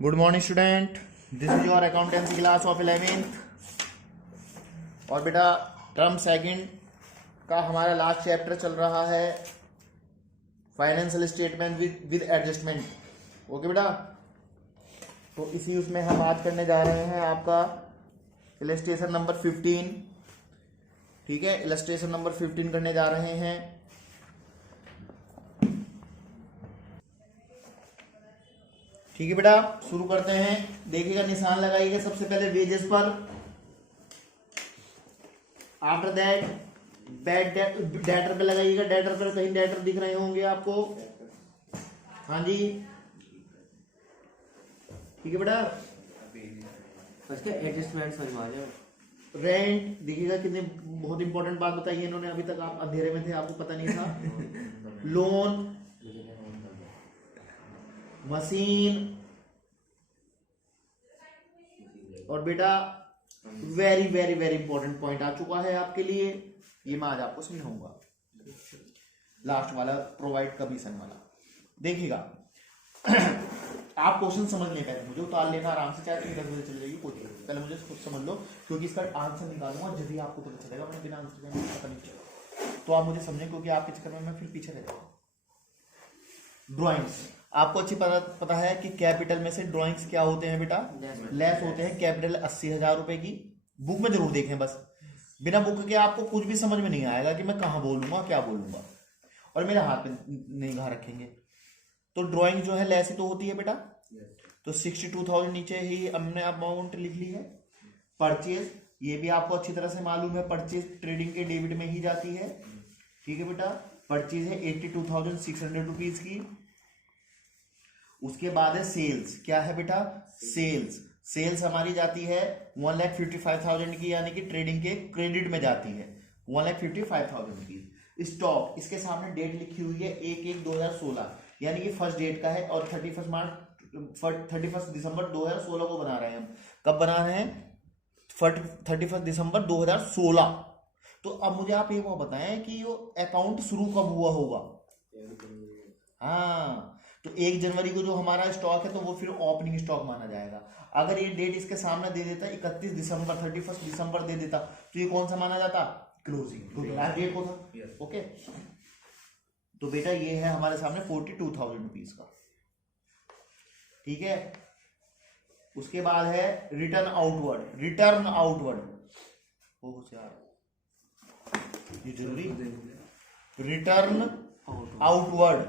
Good morning student, this is your accountancy class of 11th। और बेटा term second का हमारा लास्ट चैप्टर चल रहा है financial statement with adjustment. Okay बेटा, तो इसी उसमें हम आज करने जा रहे हैं आपका इलस्ट्रेशन नंबर 15। ठीक है, इलस्ट्रेशन नंबर 15 करने जा रहे हैं। ठीक है बेटा, शुरू करते हैं। देखिएगा, निशान लगाइएगा सबसे पहले वेजेस पर। आफ्टर दैट डेटर पे लगाइएगा। डेटर पर कहीं डेटर दिख रहे होंगे आपको। हाँ जी, ठीक है बेटा। उसके एडजस्टमेंट समझ में आ जाए। रेंट देखिएगा, कितनी बहुत इंपॉर्टेंट बात बताई है इन्होंने, अभी तक आप अंधेरे में थे, आपको पता नहीं था। लोन, मशीन, और बेटा very very very important point आ चुका है आपके लिए, ये मैं आज आपको समझाऊंगा। लास्ट वाला प्रोवाइड कमीशन वाला देखिएगा। आप क्वेश्चन समझ लें, पहले मुझे उतार लेना आराम से, चाहे 10 बजे चले जाइए, कोई दिक्कत नहीं। पहले मुझे खुद समझ लो, क्योंकि इसका आंसर निकालूंगा जब भी आपको पता चलेगा। मैंने बिना आंसर के पता नहीं चलेगा, तो आप मुझे समझें, क्योंकि आपके चक्कर में मैं फिर पीछे रह जाऊंगा। ड्राइंग्स आपको अच्छी पता है कि कैपिटल में से ड्राइंग्स क्या होते हैं बेटा? लेस होते हैं। कैपिटल 80,000 रुपए की। बुक में जरूर देखें, बस बिना बुक के आपको कुछ भी समझ में नहीं आएगा कि मैं कहाँ बोलूंगा क्या बोलूंगा, और मेरे हाथ पे निगाह रखेंगे। तो ड्राइंग जो है लेस ही तो होती है बेटा। तो 62,000 नीचे ही हमने अमाउंट लिख ली है। परचेज, ये भी आपको अच्छी तरह से मालूम है, परचेज ट्रेडिंग के डेबिट में ही जाती है। ठीक है बेटा, परचेज है 82,600 रुपीज की। उसके बाद है सेल्स। क्या है बेटा? सेल्स। सेल्स हमारी जाती है 1,55,000 की, यानी कि ट्रेडिंग के क्रेडिट में जाती है 1,55,000 की। स्टॉक, इसके सामने डेट लिखी हुई है 1/1/2016, यानी कि फर्स्ट डेट का है, और 31 दिसंबर 2016 को बना रहे हैं हम। कब बना रहे हैं? 31 दिसंबर 2016। तो अब मुझे आप ये वो बताएं कि वो अकाउंट शुरू कब हुआ होगा? हाँ, तो 1 जनवरी को जो हमारा स्टॉक है, तो वो फिर ओपनिंग स्टॉक माना जाएगा। अगर ये डेट इसके सामने दे देता 31 दिसंबर, 31 दिसंबर दे देता, तो ये कौन सा माना जाता? क्लोजिंग, क्योंकि लास्ट डेट होता। ओके, तो बेटा ये है हमारे सामने 42,000 रुपीज का। ठीक है, उसके बाद है रिटर्न आउटवर्ड। रिटर्न आउटवर्ड ये जरूरी, रिटर्न आउटवर्ड।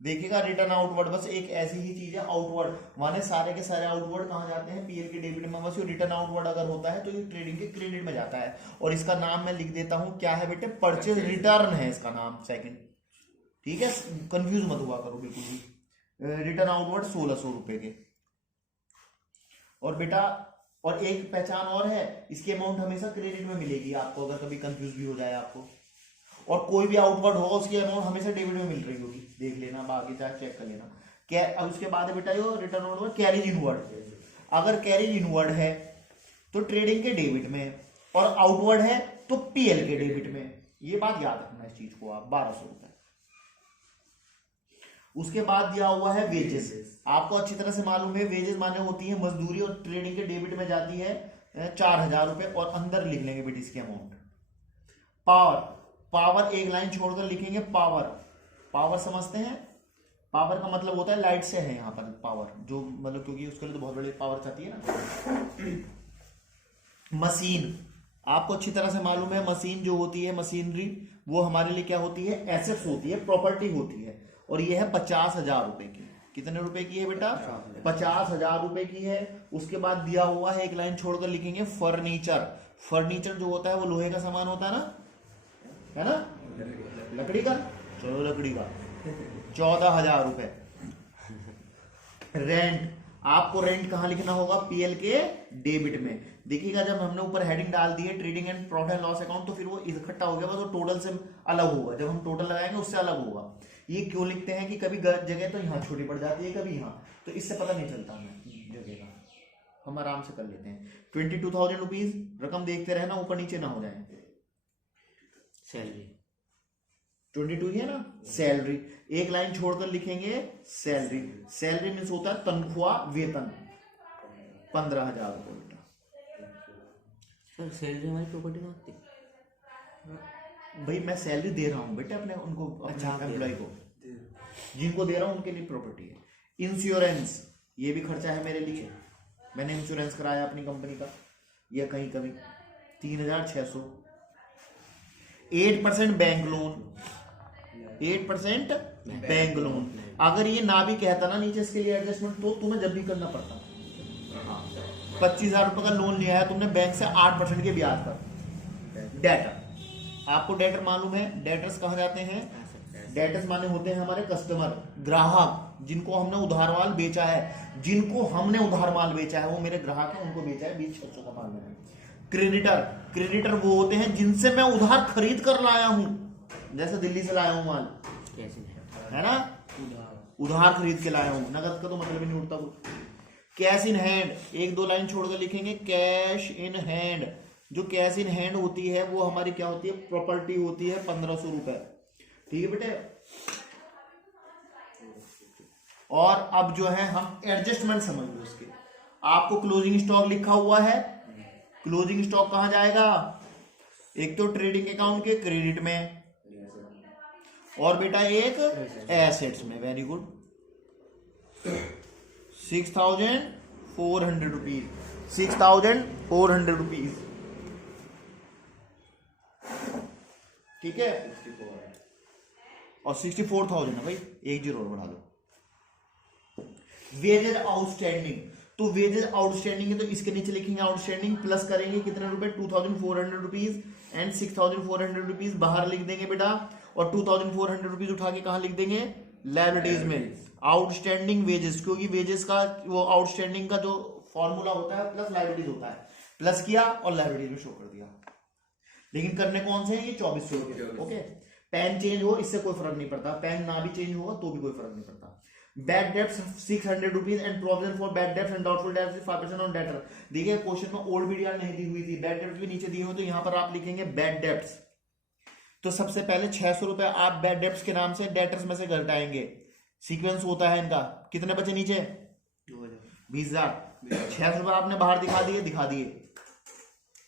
देखिएगा, रिटर्न आउटवर्ड बस एक ऐसी ही चीज है। आउटवर्ड माने सारे के सारे आउटवर्ड कहाँ जाते हैं? पीएल के डेबिट में। बस ये रिटर्न आउटवर्ड अगर होता है तो ये ट्रेडिंग के क्रेडिट में जाता है। और इसका नाम मैं लिख देता हूं, क्या है बेटे? परचेज रिटर्न है इसका नाम, सेकंड। ठीक है, कंफ्यूज मत हुआ करो बिल्कुल भी। रिटर्न आउटवर्ड 1,600 रुपए के। और बेटा, और एक पहचान और है, इसकी अमाउंट हमेशा क्रेडिट में मिलेगी आपको, अगर कभी कंफ्यूज भी हो जाए आपको। और कोई भी आउटवर्ड होगा, उसकी अमाउंट हमेशा डेबिट में मिल रही होगी, देख लेना, बाकी चाहे चेक कर लेना। क्या अब उसके बाद है बेटा यो रिटर्न आउटवर्ड कैरीज इनवर्ड। अगर कैरीज इनवर्ड है तो ट्रेडिंग के डेबिट में, और आउटवर्ड है तो पीएल के डेबिट में। ये बात याद रखना इस चीज को आप। 1,200 रुपए। उसके बाद दिया हुआ है वेजेस। आपको अच्छी तरह से मालूम है, वेजेस माने होती है मजदूरी, और ट्रेडिंग के डेबिट में जाती है 4,000 रुपए, और अंदर लिख लेंगे बेटी इसकी अमाउंट। पावर, पावर एक लाइन छोड़कर लिखेंगे पावर। पावर समझते हैं? पावर का मतलब होता है लाइट से है यहाँ पर पावर, जो मतलब क्योंकि उसके लिए तो बहुत बड़ी पावर चाहती है ना। मशीन, आपको अच्छी तरह से मालूम है, मशीन जो होती है, मशीनरी, वो हमारे लिए क्या होती है? एसेट्स होती है, प्रॉपर्टी होती है। और ये है 50,000 रुपए की। कितने रुपए की है बेटा? 50,000 रुपए की है। उसके बाद दिया हुआ है, एक लाइन छोड़कर लिखेंगे फर्नीचर। फर्नीचर जो होता है वो लोहे का सामान होता है ना? लकड़ी का, चलो लकड़ी का 14,000 रुपए। रेंट, आपको रेंट कहां लिखना होगा? पीएल के डेबिट में। देखिएगा, जब हमने ऊपर हेडिंग डाल दी है trading and profit and loss account, तो फिर वो इकट्ठा हो गया, बस वो टोटल से अलग होगा। जब हम टोटल लगाएंगे उससे अलग होगा। ये क्यों लिखते हैं कि कभी जगह तो यहाँ छोटी पड़ जाती है, कभी यहाँ, तो इससे पता नहीं चलता हमें जगह का। हम आराम से कर लेते हैं। 22,000 रुपीज रकम देखते रहना, ऊपर नीचे ना हो जाए। सैलरी, 22 है ना। सैलरी एक लाइन छोड़कर लिखेंगे सैलरी। सैलरी मीन्स होता है तनख्वाह, वेतन। 15,000 रुपये बेटा। सर सैलरी हमारी प्रॉपर्टी में होती है। भाई मैं सैलरी दे रहा हूँ बेटा अपने उनको, अच्छा, अपने एम्प्लॉय को, जिनको दे रहा हूँ उनके लिए प्रॉपर्टी है। इंश्योरेंस ये भी खर्चा है मेरे लिए, मैंने इंश्योरेंस कराया अपनी कंपनी का, यह कहीं कभी 3,600। 8% बैंक लोन, 8% बैंक लोन। अगर ये ना भी कहता ना नीचे इसके लिए एडजस्टमेंट, तो तुम्हें जब भी करना पड़ता। 25,000 रुपए का लोन लिया है तुमने बैंक से 8% के ब्याज पर। डेटर, आपको डेटर मालूम है? डेटर्स कहाँ जाते हैं? डेटर्स माने होते हैं हमारे कस्टमर, ग्राहक, जिनको हमने उधार माल बेचा है। जिनको हमने उधार माल बेचा है वो मेरे ग्राहक हैं, उनको बेचा है 20-2600 का माल मैंने। क्रेडिटर, क्रेडिटर वो होते हैं जिनसे मैं उधार खरीद कर लाया हूं, जैसे दिल्ली से लाया हूं माल, है ना, उधार खरीद के लाया हूं। नगद का तो मतलब ही नहीं उठता कुछ। कैश इन हैंड, 1-2 लाइन छोड़कर लिखेंगे कैश इन हैंड। जो कैश इन हैंड होती है वो हमारी क्या होती है? प्रॉपर्टी होती है 1500 रुपए। ठीक है बेटे। और अब जो है हम एडजस्टमेंट समझ लो उसके। आपको क्लोजिंग स्टॉक लिखा हुआ है, क्लोजिंग स्टॉक कहां जाएगा? एक तो ट्रेडिंग अकाउंट के क्रेडिट में, और बेटा एक एसेट्स में। Very good. 6,400 rupees, 6,400 rupees. ठीक है। और 64,000 है भाई, एक जीरो और बढ़ा दो। वेजेज आउटस्टैंडिंग, तो वेजेज आउटस्टैंडिंग है तो इसके नीचे लिखेंगे आउटस्टैंडिंग, प्लस करेंगे कितने रुपए? 2,400 रुपीज एंड 6,400 रुपीज बाहर लिख देंगे बेटा, और 2,400 रुपीज उठा के कहां लिख देंगे? लायबिलिटीज में। आउटस्टैंडिंग वेजेस, क्योंकि वेजेस का वो आउटस्टैंडिंग का जो फॉर्मूला होता है प्लस लायबिलिटीज होता है, प्लस किया और लायबिलिटीज में शो कर दिया। लेकिन करने कौन से हैं? ये 2400 रुपए। ओके। पैन चेंज हो इससे कोई फर्क नहीं पड़ता, पैन ना भी चेंज होगा तो भी कोई फर्क नहीं पड़ता। Bad debts 600 rupees and provision for bad debts and doubtful debts 5% on debtor. देखिए क्वेश्चन में ओल्ड बीडीआर नहीं दी हुई थी, बैड डेब्ट्स भी नीचे दिए हुए, तो यहां पर आप लिखेंगे बैड डेब्ट्स। तो सबसे पहले 600 रुपए आप बैड डेब्ट्स के नाम से डेटर्स में से घटाएंगे। सीक्वेंस होता है इनका। कितने बचे नीचे? 20,000। 600 रुपए आपने बाहर दिखा दिए।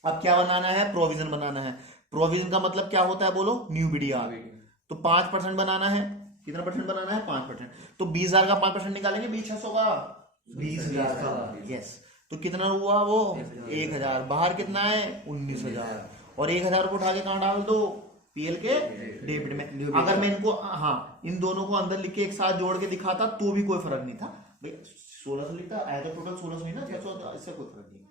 अब क्या बनाना है? प्रोविजन बनाना है। प्रोविजन का मतलब क्या होता है बोलो? New BDR. तो 5% बनाना है। कितना परसेंट बनाना है? 5%। तो 20,000 का 5% निकालेंगे, 20,600 का 20,000 का। यस। तो कितना हुआ वो? 1,000। बाहर कितना है? 19,000। और 1,000 रुपये उठा के कहां डाल दो? पीएल के डेबिट में। अगर मैं इनको इन दोनों को अंदर लिख के एक साथ जोड़ के दिखाता तो भी कोई फर्क नहीं था भाई। 1600 लिखता आया तो टोटल 1600 ही ना, 600, इससे कोई फर्क नहीं।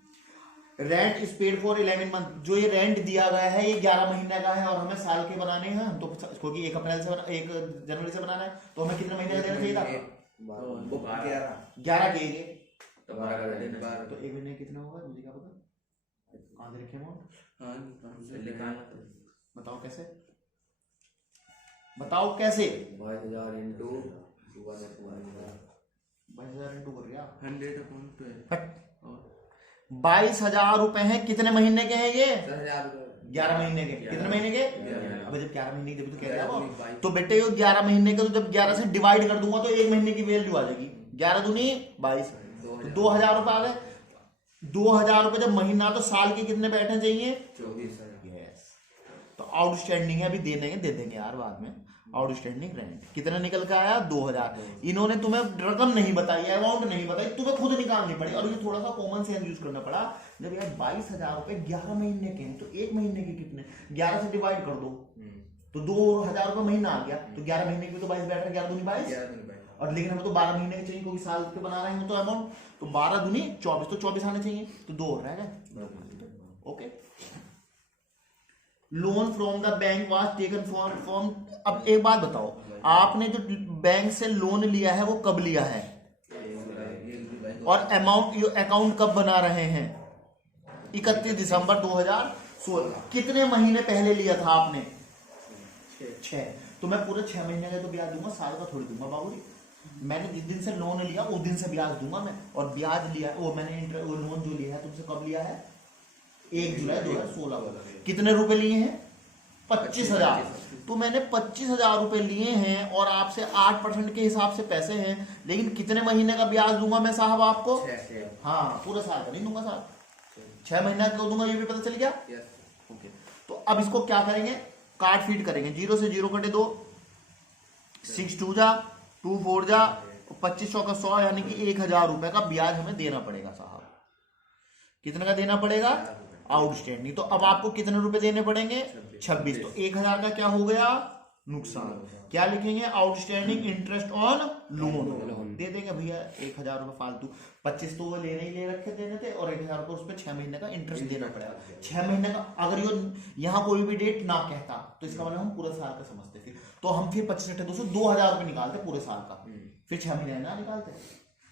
Rent is paid for 11 month, जो ये रेंट दिया गया है ये 11 महीने का है, और हमें साल के बनाने हैं तो, क्योंकि 1 जनवरी से बनाना है, तो हमें कितने महीने का देना चाहिए था? 11 के। तो 1 महीने कितना होगा मुझे क्या पता? आगे लिखे अमाउंट, बताओ कैसे? 22,000 इंटू 22,000 इंटू कर गया 100 22,000 रुपए हैं। कितने महीने के हैं ये? 11 महीने के। कितने महीने के? अब जब 11 महीने के, तो कह रहे हैं वो, तो बेटे ये 11 महीने का, तो जब 11 से डिवाइड कर दूंगा तो 1 महीने की वैल्यू आ जाएगी। 11 दूनी 22, 2,000 रुपए आ गए। 2,000 रुपए जब महीना, तो साल के कितने बैठने चाहिए? 24,000। यस। तो आउटस्टैंडिंग है, अभी दे देंगे यार बाद में। आउटस्टैंडिंग रेंट कितना निकल के आया? 2,000। इन्होंने तुम्हें रकम नहीं बताई, अमाउंट नहीं बताई, तुम्हें खुद निकालनी पड़ी। और ये थोड़ा सा कॉमन सेंस यूज करना पड़ा। जब यार 22,000 रुपए 11 महीने के हैं, तो 1 महीने के कितने? 11 से डिवाइड कर दो तो 2,000 रुपए महीना आ गया। तो 11 महीने की तो 22 बैठ रहा है, 11 दूनी 22। और लेकिन हमें तो 12 महीने के चाहिए, क्योंकि साल के बना रहे हैं तो अमाउंट, तो 12 दूनी 24, तो 24 आने चाहिए, तो 2 हो रहा है। Okay. Loan from the bank was taken from. अब एक बात बताओ, आपने जो बैंक से लोन लिया है वो कब लिया है? और अकाउंट कब बना रहे हैं? 31 दिसंबर 2016। कितने महीने पहले लिया था आपने? 6। तो मैं पूरे 6 महीने का तो ब्याज दूंगा, साल का थोड़ी दूंगा बाबूजी। मैंने जिस दिन से लोन लिया उस दिन से ब्याज दूंगा मैं। और ब्याज लिया वो मैंने, वो लोन जो लिया है तुमसे कब लिया है? 1 जुलाई 2016 को। कितने रुपए लिए हैं? 25,000। तो मैंने 25,000 रुपए लिए हैं और आपसे 8% के हिसाब से पैसे हैं, लेकिन कितने महीने का ब्याज दूंगा मैं साहब आपको? हाँ, पूरे साल का नहीं दूंगा साहब, 6 महीना का दूंगा, ये भी पता चल गया। ओके, तो अब इसको क्या करेंगे, काट फीट करेंगे, 0 से 0 कटे 2, 6 2 जा, 2 4 जा, 25 का 100, यानी कि 1,000 रुपए का ब्याज हमें देना पड़ेगा साहब। कितने का देना पड़ेगा? आउटस्टैंडिंग। तो अब आपको कितने रुपए देने पड़ेंगे? 26। तो 1,000 का क्या हो गया? नुकसान। क्या लिखेंगे? Outstanding interest on loan. दे देंगे भैया 1,000 रुपए फालतू, 25 तो वो लेने ही ले रखे देने थे, और 1,000 रुपए उस पर 6 महीने का इंटरेस्ट देना पड़ेगा। 6 महीने का अगर ये यहाँ कोई भी डेट ना कहता तो इसका मतलब हम पूरे साल का समझते, फिर तो हम फिर 25 200 2,000 रुपए निकालते पूरे साल का, फिर 6 महीने ना निकालते।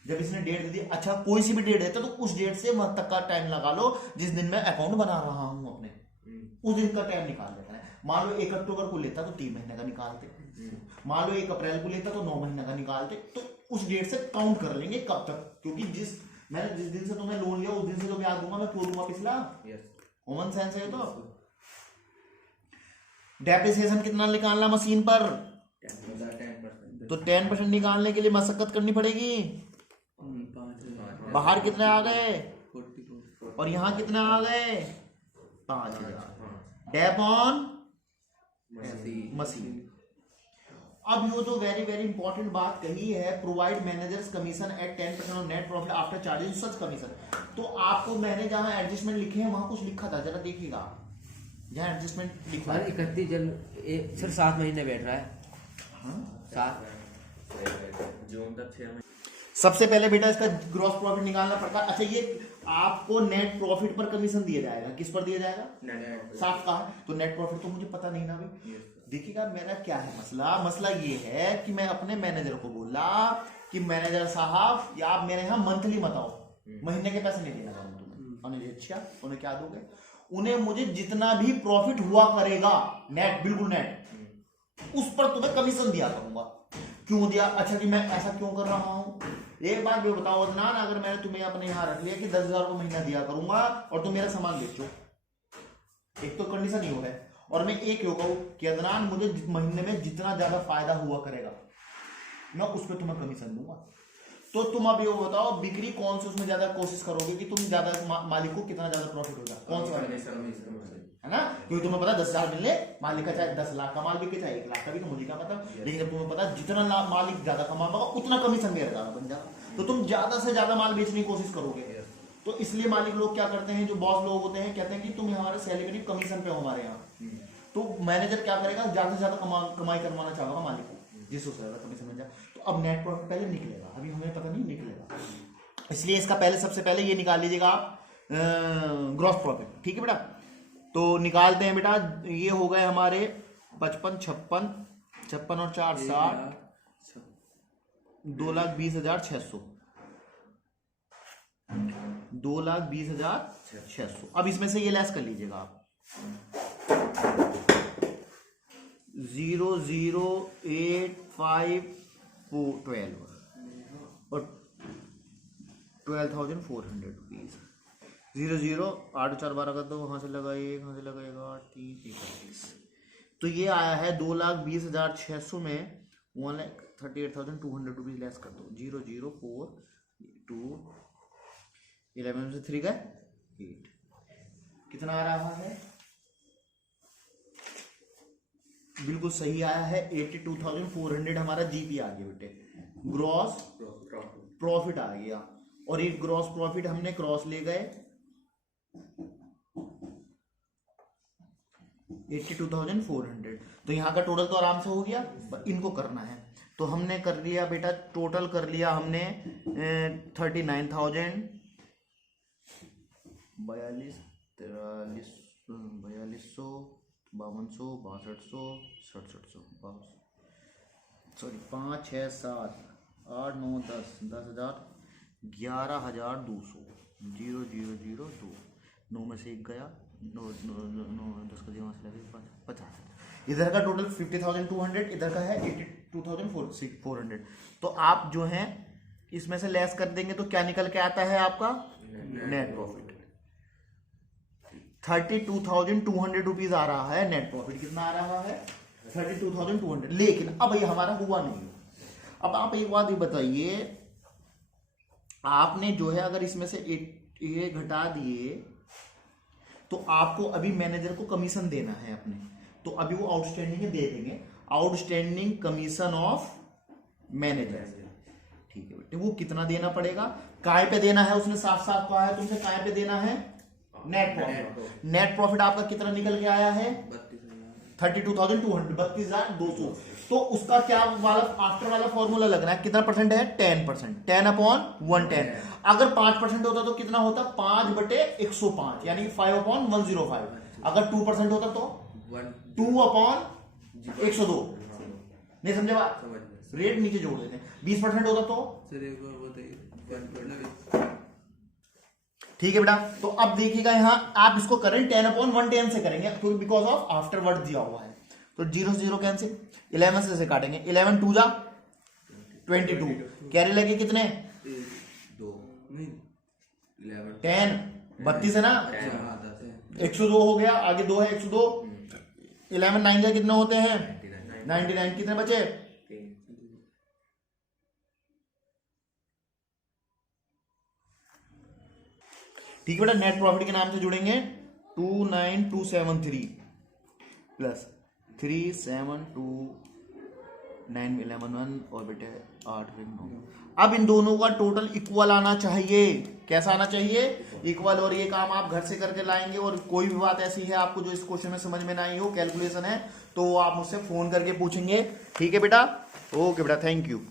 जब इसने डेट दे दी, अच्छा कोई सी भी डेट देता तो उस डेट से वहां तक का टाइम लगा लो जिस दिन मैं अकाउंट बना रहा हूं अपने, उस दिन का टाइम निकाल लेता है। मान लो 1 अक्टूबर को लेता तो 3 महीने का निकालते, मान लो 1 अप्रैल को लेता तो 9 महीने का निकालते। तो उस डेट से काउंट कर लेंगे कब तक, क्योंकि मैंने जिस दिन से तुम्हें लोन लिया उस दिन से जो ब्याज दूंगा मैं क्यों दूंगा पिछला। कॉमन सेंस है। तो डेप्रिसिएशन कितना निकालना मशीन पर? 10%। तो 10% निकालने के लिए मशक्कत करनी पड़ेगी। बाहर कितने आ गए? 44। और यहाँ कितने आ गए? 5,000। Dep on machine. अब ये तो वेरी वेरी इंपॉर्टेंट बात कही है, provide managers commission at 10% of net profit after charging such commission. तो आपको मैंने जहां एडजस्टमेंट लिखे हैं वहां कुछ लिखा था, जरा देखिएगा जहां एडजस्टमेंट लिखा है। 31 जन सिर्फ 7 महीने बैठ रहा है। हाँ? 7 जून तक 6 महीने। सबसे पहले बेटा इसका ग्रॉस प्रॉफिट निकालना पड़ता है। अच्छा, ये आपको नेट प्रॉफिट पर कमीशन दिया जाएगा, किस पर दिया जाएगा? साफ कहा। तो नेट प्रॉफिट तो मुझे पता नहीं ना भाई। देखिएगा मेरा क्या है मसला ये है कि मैं अपने मैनेजर को बोला कि मैनेजर साहब या आप मेरे यहाँ मंथली मत आओ, महीने के पैसे नहीं देना चाहूंगा तुम्हें। उन्हें अच्छा, उन्हें क्या दोगे? उन्हें मुझे जितना भी प्रॉफिट हुआ करेगा नेट, बिल्कुल नेट, उस पर तुम्हें कमीशन दिया करूंगा। क्यों दिया? अच्छा कि मैं ऐसा क्यों कर रहा हूं? एक बात ये बताओ अदनान, अगर मैंने तुम्हें अपने यहाँ रख लिया कि 10,000 को महीना दिया करूंगा और तुम मेरा सामान बेचो, एक तो कंडीशन ये है, और मैं एक यो कहूं कि अदनान मुझे महीने में जितना ज्यादा फायदा हुआ करेगा मैं उस पर तुम्हें कमीशन दूंगा। तो तुम अब ये बताओ बिक्री कौन से उसमें ज्यादा कोशिश करोगे कि तुम ज्यादा मालिक को कितना ज्यादा प्रॉफिट होगा, कौन सा है ना? क्योंकि तुम्हें पता 10,000 मिलने मालिक का, चाहे 10 लाख का माल बिके चाहे 1 लाख का भी, तो मुझे क्या पता। लेकिन जब तुम्हें पता जितना मालिक ज्यादा कमाएगा उतना कमीशन मेरा ज्यादा बन जाएगा, तो तुम ज्यादा से ज्यादा माल बेचने की कोशिश करोगे। तो इसलिए मालिक लोग क्या करते हैं, जो बॉस लोग होते हैं, कहते हैं कि तुम हमारे सैलरी कमीशन पे हो हमारे यहाँ। तो मैनेजर क्या करेगा, ज्यादा से ज्यादा कमाई करवाना चाहेगा मालिक को, जिससे ज्यादा कमीशन मिल जाए। तो अब नेट प्रॉफिट पहले निकलेगा, अभी हमें पता नहीं निकलेगा, इसलिए इसका पहले सबसे पहले ये निकाल लीजिएगा आप ग्रॉस प्रॉफिट। ठीक है बेटा, तो निकालते हैं बेटा। ये हो गए हमारे 55, 56 और 4 60, 2,20,600, 2,20,600। अब इसमें से ये लेस कर लीजिएगा आप, 0,085,412 और 12,400 रुपीज। 0,0 8 4 12 का, तो वहां से लगा 1, वहां से लगेगा 3 31। तो ये आया है 2,20,600 में 1,38,200 रुपीज लेस कर दो। 0,042 11 से 3 गए 8, कितना आ रहा है? बिल्कुल सही आया है, 82,400 हमारा जीपी आ गया बेटे, ग्रॉस प्रॉफिट आ गया। और एक ग्रॉस प्रॉफिट हमने क्रॉस ले गए 82,400। तो यहाँ का टोटल तो आराम से हो गया, इनको करना है। तो हमने कर लिया बेटा, टोटल कर लिया हमने 39,000, 42, 4200, 5200, 6200, 6700, सॉरी 5 6 7 8 9 10 10,000, 11,200, 0,002, 9 में से 1 गया, 9 10 का 50। इधर का टोटल 50,200, इधर का है 82,400। तो आप जो है इसमें से लेस कर देंगे तो क्या निकल के आता है आपका नेट प्रॉफिट? 32,200 रुपीज आ रहा है नेट प्रॉफिट। कितना आ रहा है? 32,200, लेकिन अब ये हमारा हुआ नहीं। अब आप एक बात ये बताइए, आपने जो है अगर इसमें से ये घटा दिए तो आपको अभी मैनेजर को कमीशन देना है अपने, तो अभी वो आउटस्टैंडिंग दे देंगे, आउटस्टैंडिंग कमीशन ऑफ मैनेजर। ठीक है बेटे, वो कितना देना पड़ेगा, काय पे देना है, उसने साफ साफ कहा है तुमसे काय पे देना है, नेट प्रॉफिट। नेट प्रॉफिट आपका कितना निकल के आया है 32,200, 32,200। तो उसका क्या वाला आफ्टर वाला फॉर्मूला लगना है, कितना परसेंट है 10%, 10/110। अगर 5% होता तो कितना होता 5/105 यानी 5/105। अगर 2% होता तो 2/102। नहीं समझे बात, रेट नीचे जोड़ देते हैं। 20% होता तो ठीक है बेटा। तो अब देखिएगा यहां आप इसको करें 10/110 से करेंगे क्योंकि बिकॉज ऑफ आफ्टरवर्ड दिया हुआ है। तो 0 से 0 कैंसिल, 11 से काटेंगे, 11 2 जा 22, कैरी लगे कितने 10, 32 है ना, 102 हो गया, आगे 2 है 102, 11 9 जा कितने होते हैं 99, कितने बचे ठीक है बेटा। नेट प्रॉफिट के नाम से जुड़ेंगे 29273 प्लस 37291 और बेटे 8 9। अब इन दोनों का टोटल इक्वल आना चाहिए। कैसा आना चाहिए, इक्वल। और ये काम आप घर से करके लाएंगे, और कोई भी बात ऐसी है आपको जो इस क्वेश्चन में समझ में ना आई हो, कैलकुलेशन है, तो आप मुझसे फोन करके पूछेंगे। ठीक है बेटा, ओके बेटा, थैंक यू।